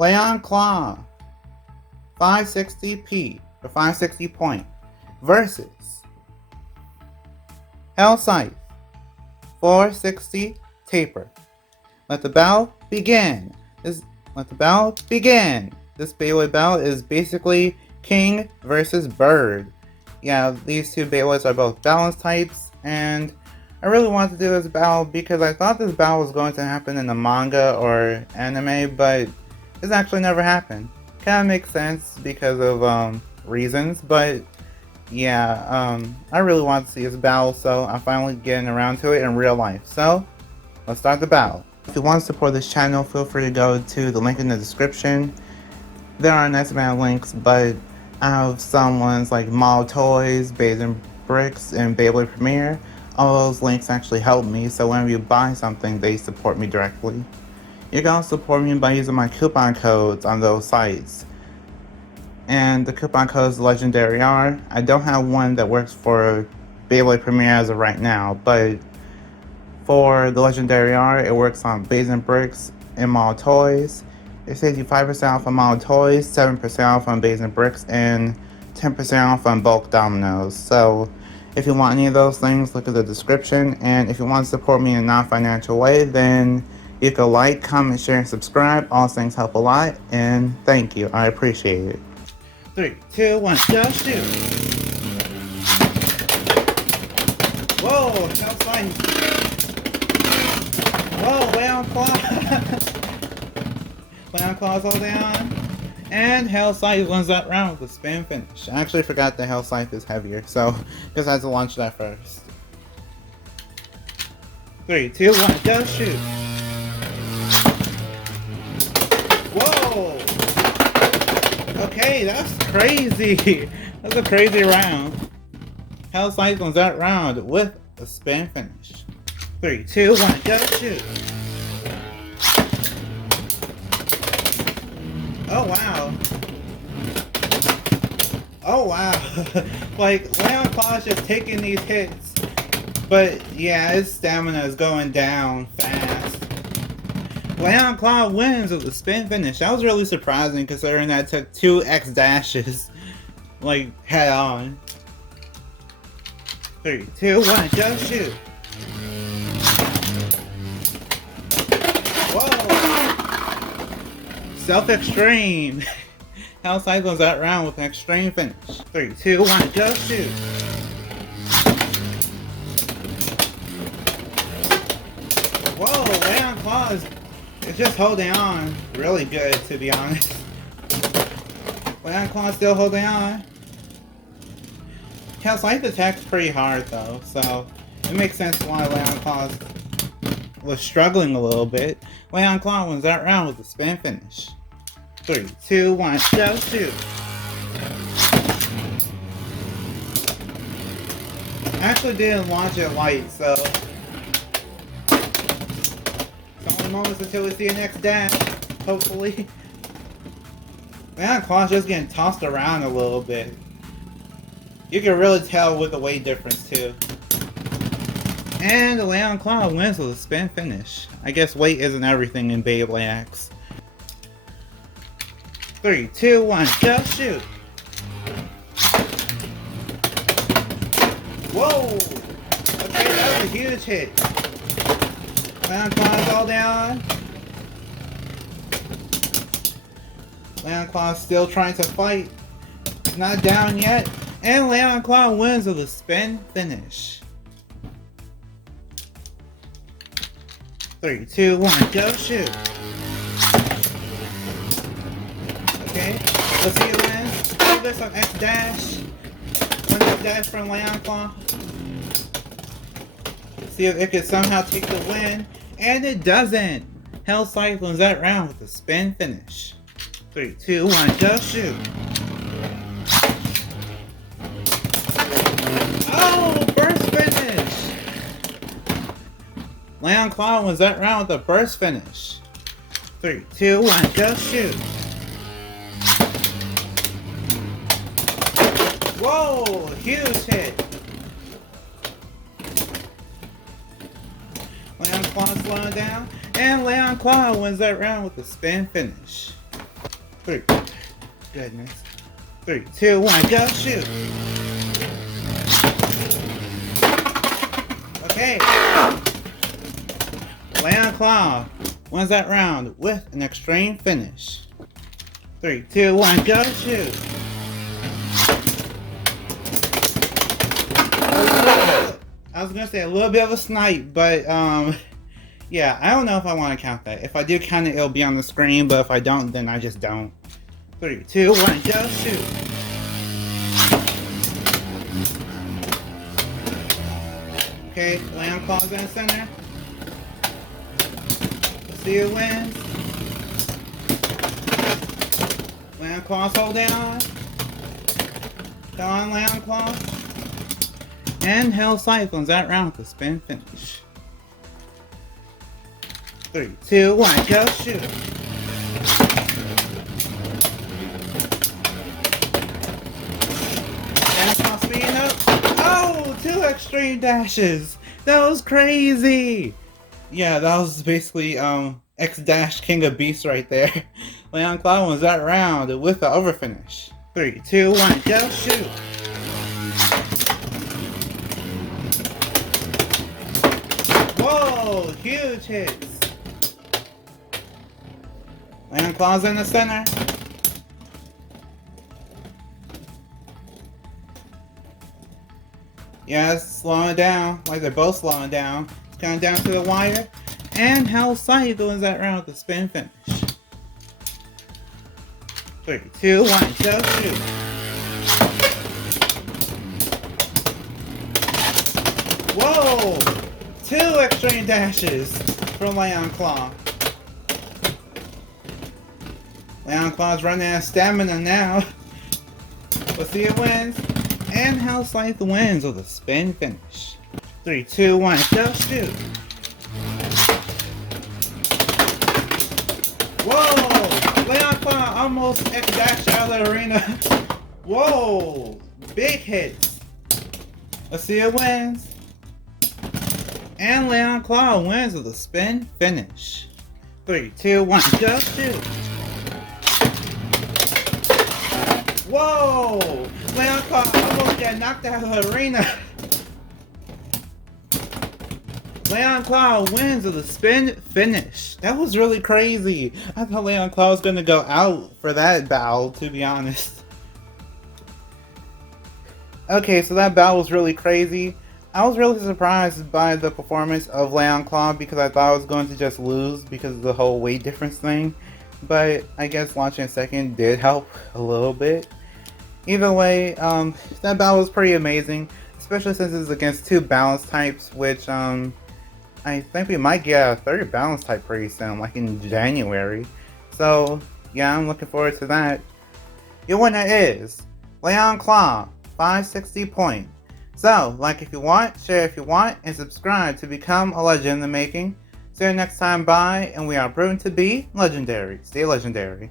Leon Claw 560p or 560 point versus Scythe 460 taper. Let the battle begin. This Beyblade battle is basically King versus Bird. Yeah, these two Beyblades are both balance types, and I really wanted to do this battle because I thought this battle was going to happen in the manga or anime, but it's actually never happened. Kind of makes sense because of reasons, but yeah, I really want to see this battle, so I'm finally getting around to it in real life. So let's start the battle. If you want to support this channel, feel free to go to the link in the description. There are nice amount of links, but I have some ones like Model Toys, Beyblade Bricks, and Beyblade Premiere. All those links actually help me, so whenever you buy something, they support me directly. You can also support me by using my coupon codes on those sites. And the coupon code is Legendary R. I don't have one that works for Beyblade Premiere as of right now, but for the Legendary R, it works on Beyblade Bricks and Model Toys. It saves you 5% off on Model Toys, 7% off on Beyblade Bricks, and 10% off on bulk dominoes. So if you want any of those things, look at the description. And if you want to support me in a non-financial way, then you can like, comment, share, and subscribe. All those things help a lot, and thank you. I appreciate it. 3, 2, 1, go shoot! Whoa, that's fine. Whoa, Leon Claw! Leon Claw's holding on. And Scythe wins that round with a spin finish. I actually forgot that Scythe is heavier, so because I had to launch that first. 3, 2, 1, go shoot! Whoa! Okay, that's crazy! That's a crazy round. Scythe wins that round with a spin finish. 3, 2, 1, go shoot! Oh wow! Oh wow! Like, Leon Claw's just taking these hits, but yeah, his stamina is going down fast. Leon Claw wins with a spin finish. That was really surprising considering that took 2 X dashes, like, head on. 3, 2, 1, go shoot! Whoa! Self-extreme! Scythe wins that round with an extreme finish. 3, 2, 1, go shoot! Whoa, Leon Claw is just holding on really good, to be honest. Leon Claw still holding on. Scythe attacks pretty hard though, so it makes sense why Leon Claw was struggling a little bit. Leon Claw wins that round with a spin finish. 3, 2, 1, go shoot! I actually didn't launch it light, so it's only moments until we see the next dash, hopefully. Leon Claw's just getting tossed around a little bit. You can really tell with the weight difference too. And the Leon Claw wins with a spin finish. I guess weight isn't everything in Beyblade X. 3, 2, 1, go shoot! Whoa! Okay, that was a huge hit. Leon Claw's all down. Leon Claw's still trying to fight. He's not down yet. And Leon Claw wins with a spin finish. 3, 2, 1, go shoot! Okay, let's see it wins. Oh, there's some X dash. One X dash from Leon Claw. See if it can somehow take the win. And it doesn't! Scythe wins that round with a spin finish. 3, 2, 1, go shoot! Oh, burst finish! Leon Claw wins that round with a burst finish. 3, 2, 1, go shoot! Whoa! Huge hit! Leon Claw slowing down, and Leon Claw wins that round with a spin finish. 3. Goodness. 3, 2, 1, go shoot! Okay. Leon Claw wins that round with an extreme finish. 3, 2, 1, go shoot! I was gonna say a little bit of a snipe, but yeah, I don't know if I want to count that. If I do count it, it'll be on the screen, but if I don't, then I just don't. 3, 2, 1, go shoot! Okay, Leon Claw's in the center. Let's see who wins. Leon Claw's holding on. Go on, Leon Claw. And Scythe wins that round with a spin finish. 3, 2, 1, go shoot! Leon Claw speeding up. Oh, 2 extreme dashes! That was crazy! Yeah, that was basically X-Dash King of Beasts right there. Leon Claw wins that round with the overfinish. 3, 2, 1, go shoot! Whoa, huge hits! Leon Claw's in the center. Yeah, it's slowing down, like they're both slowing down. It's coming down to the wire. And Scythe wins that round with a spin finish. 3, 2, 1, go shoot! Whoa! 2 extreme dashes from Leon Claw. Leon Claw's running out of stamina now. Let's see who wins. And Scythe wins with a spin finish. 3, 2, 1, go shoot! Whoa! Leon Claw almost X-Dash out of the arena. Whoa! Big hits. Let's see who wins. And Leon Claw wins with a spin finish. 3, 2, 1, go shoot! Whoa! Leon Claw almost got knocked out of the arena. Leon Claw wins with a spin finish. That was really crazy. I thought Leon Claw was gonna go out for that battle, to be honest. Okay, so that battle was really crazy. I was really surprised by the performance of Leon Claw because I thought I was going to just lose because of the whole weight difference thing. But I guess watching a second did help a little bit. Either way, that battle was pretty amazing, especially since it's against 2 balance types, which I think we might get a 3rd balance type pretty soon, like in January. So yeah, I'm looking forward to that. Your winner is Leon Claw, 560 points. So, like if you want, share if you want, and subscribe to become a legend in the making. See you next time, bye, and we are proven to be legendary. Stay legendary.